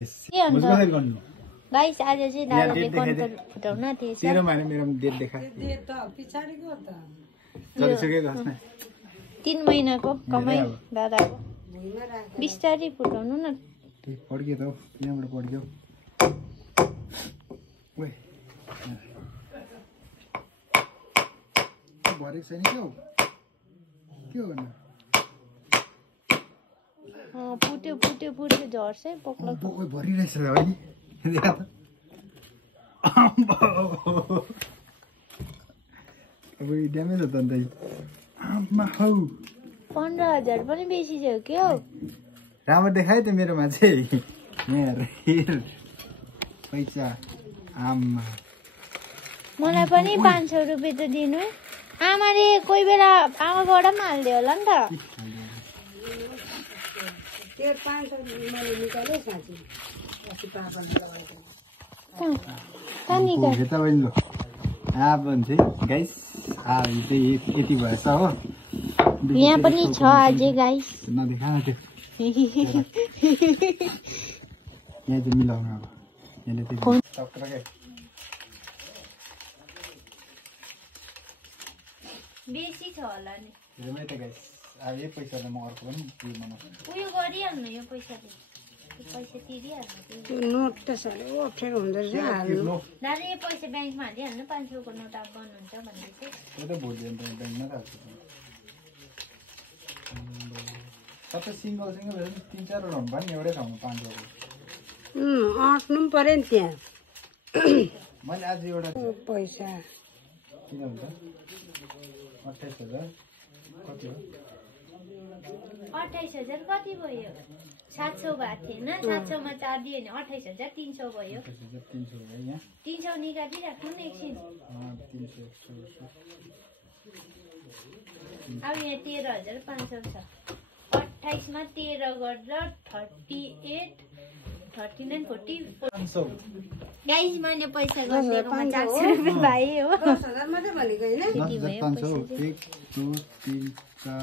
Guys आज चाहिँ दादाले कन्ट्रोल फुटाउन थिएछ। तेरो माने मेरो डेट देखा। डेट त पिछाडीको त। चलिसकेको छ न। 3 महिनाको कमाई दादाको। बिस्तारै फुटाउनु न। पड्क्यो त यहाँबाट पड्क्यो। ओए। भरेको छैन के हो? के हो गर्न? पुट्यो झर्छ है पक्ला। ओए भरिरहेछ है नि। अब ड्यामेज हो त अन्त। आम्मा हौ 15,000 पनि बेसी छ के हो? राम्रो देखायो त मेरोमा चाहिँ। यहाँ हेर पैसा आम्मा। मलाई पनि 500 रुपैयाँ त दिनु है। आमाले कोही बेला आमाबाट पनि हाल्दियो होला नि त। त्यो 500 मैले निकाले साँच्ची। अस्ति पापाले लगाएको। तानिका यता पनि लो भन्छ गाइस यति भएछ हो। यहाँ पनि छ अझै गाइस। नदेखा न त्यो यहाँ चाहिँ मिलाउनु अब यसले चाहिँ टक्कै बेसी छ होला नि। हेरमै त गाइस अब यही पैसाले म अर्को पनि उयो बनाउँछु। उयो गरिहाल्नु यो पैसाले। पैसा तिरिहाल्नु। त्यो नोट त साह्रै अप्ठ्यारो हुँदो रहेछ हाल्नु। दादा यो पैसा ब्याङ्कमा हालिहाल्नु 500 को नोट अब बन्नुहुन्छ भन्दै चाहिँ। त्यो त भोलि अन्त ब्याङ्कमा त हाल्छु। सबै सिङ्गल भएछ 3-4 वटा हुन्छ नि एउटै ठाउँमा 500 को। अट्नु पनि पर्यो नि त्यहाँ। मैले आज एउटा पैसा किन हुन्छ 28,000 कति हो? 28,000 कति भयो? 700 भएको थिएन। 700 मा 4 दियो भने 28,300 भयो। 300 भयो यहाँ। 300 निकालिराख्नु नि एकछिन। 300 अब यहाँ 13,500 छ। 28 मा 13 गरेर 38 39 44 गाइस मैले पैसा गरिदिएकोमा 400 रुपैयाँ पाएँ हो। 10,000 मात्रै भनेको हैन। 10,500 1 2 3 4